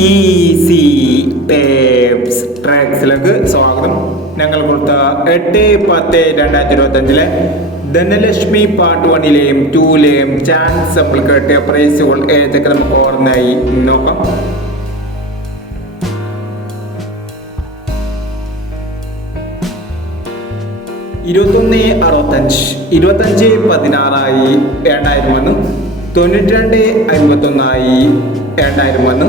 Easy tapes ട്രാക്സിലേക്ക് സ്വാഗതം. ഞങ്ങൾ കൊടുത്ത 8/10/2025 ധനലക്ഷ്മി പാർട്ട് 1ലെയും 2ലെയും ചാൻസ് നമ്മൾ കേട്ടിയ പ്രൈസുകൾ ഏതൊക്കെ നമുക്ക് ഓർമ്മയായി നോക്കാം. $21.65 $25.16 2000 വന്നു. $92.51 2000 വന്നു.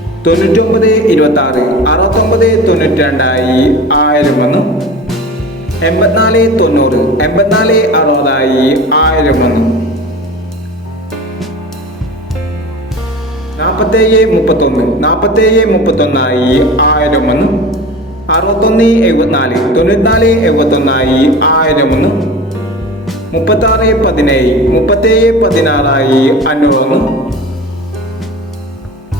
$99.26 $69.92 1000 വന്നു. $84.90 $84.60 1000 വന്നു. $47.31 $47.31 1000 വന്നു. $61.74 $94.71 1000 വന്നു. $36.17 $37.16 500 വന്നു.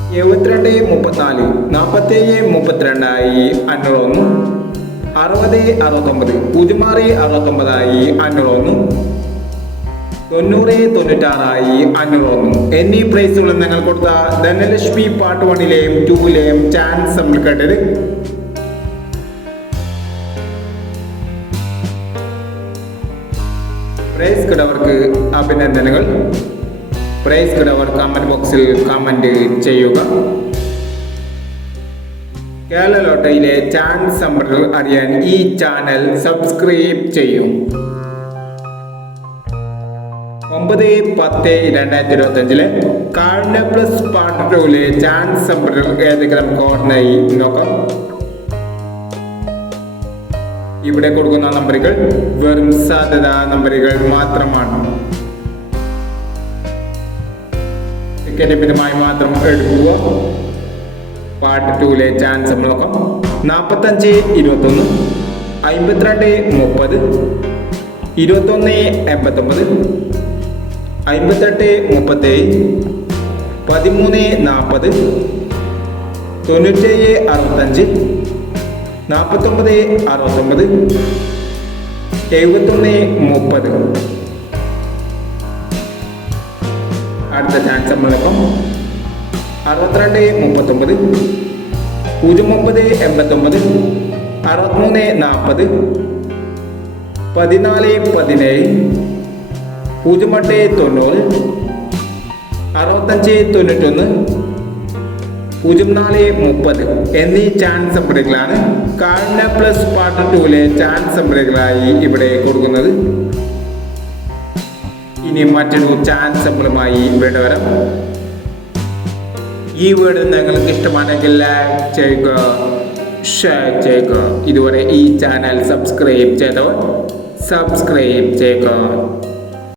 $72.34 $47.32 500 വന്നു. $60.69 $06.69 500 വന്നു. $90.96 500 വന്നു. എന്നീ പ്രൈസുകൾ നിങ്ങൾ കൊടുത്ത ധനലക്ഷ്മി പാർട്ട് 1ലെയും 2ലെയും ചാൻസ് നമ്മൾ കേട്ടത്. പ്രൈസ് കിടവർക്ക് അഭിനന്ദനങ്ങൾ. പ്രൈസ് കിടവർ കമന്റ് ബോക്സിൽ കമന്റ് ചെയ്യുക. കേരള ലോട്ടറിയിലെ ചാൻസ് നമ്പറുകൾ അറിയാൻ ഈ ചാനൽ സബ്സ്ക്രൈബ് ചെയ്യൂ. 9/10/2025 കാർഡ് പ്ലസ് പാർട്ട് 2ലെ ചാൻസ് നമ്പറുകൾ ഏതൊക്കെ നമുക്ക് ഓർമ്മയായി നോക്കാം. ഇവിടെ കൊടുക്കുന്ന നമ്പറുകൾ വെറും സാധ്യതാ നമ്പറുകൾ മാത്രമാണ്. ടിക്കറ്റ് മാത്രം എടുക്കുക. പാർട്ട് 2ലെ ചാൻസ് നമ്മൾ നോക്കാം. 45-21 52-30 21-89 58-37 13-40 97-65 49-69 71-30. അടുത്ത ചാൻസ് നമ്മളിപ്പം 62-39 09-89 63-40 14-17 08-90 65-91 04-30 എന്നീ ചാൻസ് നമ്പറുകളാണ് കാർഡ് പ്ലസ് പാർട്ട് 2ലെ ചാൻസ് നമ്പറുകളായി ഇവിടെ കൊടുക്കുന്നത്. ഇനി മറ്റൊരു ചാൻസ് നമ്പറുമായി ഇവിടെ വരാം. ഈ വീഡിയോ നിങ്ങൾക്ക് ഇഷ്ടമാണെങ്കിൽ ലൈക്ക് ചെയ്യുക, ഷെയർ ചെയ്യുക. ഇതുവരെ ഈ ചാനൽ സബ്സ്ക്രൈബ് ചെയ്തവർ സബ്സ്ക്രൈബ് ചെയ്യുക.